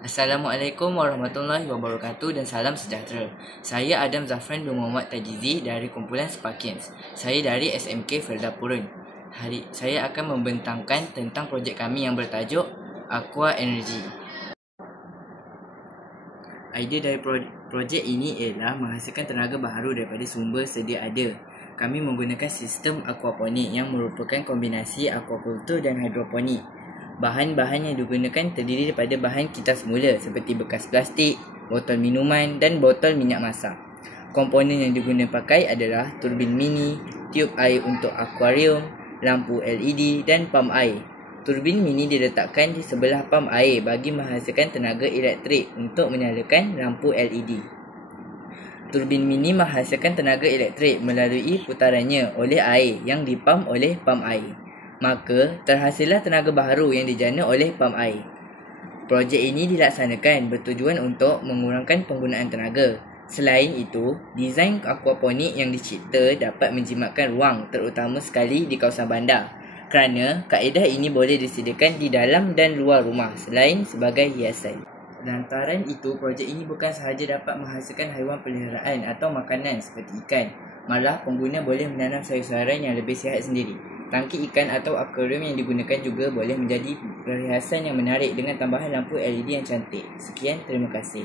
Assalamualaikum warahmatullahi wabarakatuh dan salam sejahtera. Saya Adam Zafran bin Muhammad Tajizi dari kumpulan Sparkins. Saya dari SMK Felda Purun. Hari saya akan membentangkan tentang projek kami yang bertajuk Aqua Energy. Idea dari projek ini ialah menghasilkan tenaga baharu daripada sumber sedia ada. Kami menggunakan sistem aquaponik yang merupakan kombinasi aquakultur dan hidroponik. Bahan-bahan yang digunakan terdiri daripada bahan kita semula seperti bekas plastik, botol minuman dan botol minyak masak. Komponen yang digunakan pakai adalah turbin mini, tiub air untuk akuarium, lampu LED dan pam air. Turbin mini diletakkan di sebelah pam air bagi menghasilkan tenaga elektrik untuk menyalakan lampu LED. Turbin mini menghasilkan tenaga elektrik melalui putarannya oleh air yang dipam oleh pam air. Maka, terhasillah tenaga baharu yang dijana oleh pam air. Projek ini dilaksanakan bertujuan untuk mengurangkan penggunaan tenaga. Selain itu, desain aquaponik yang dicipta dapat menjimatkan ruang terutama sekali di kawasan bandar. Kerana, kaedah ini boleh disediakan di dalam dan luar rumah selain sebagai hiasan. Lantaran itu, projek ini bukan sahaja dapat menghasilkan haiwan peliharaan atau makanan seperti ikan. Malah, pengguna boleh menanam sayur-sayuran yang lebih sihat sendiri. Tangki ikan atau akuarium yang digunakan juga boleh menjadi perhiasan yang menarik dengan tambahan lampu LED yang cantik. Sekian, terima kasih.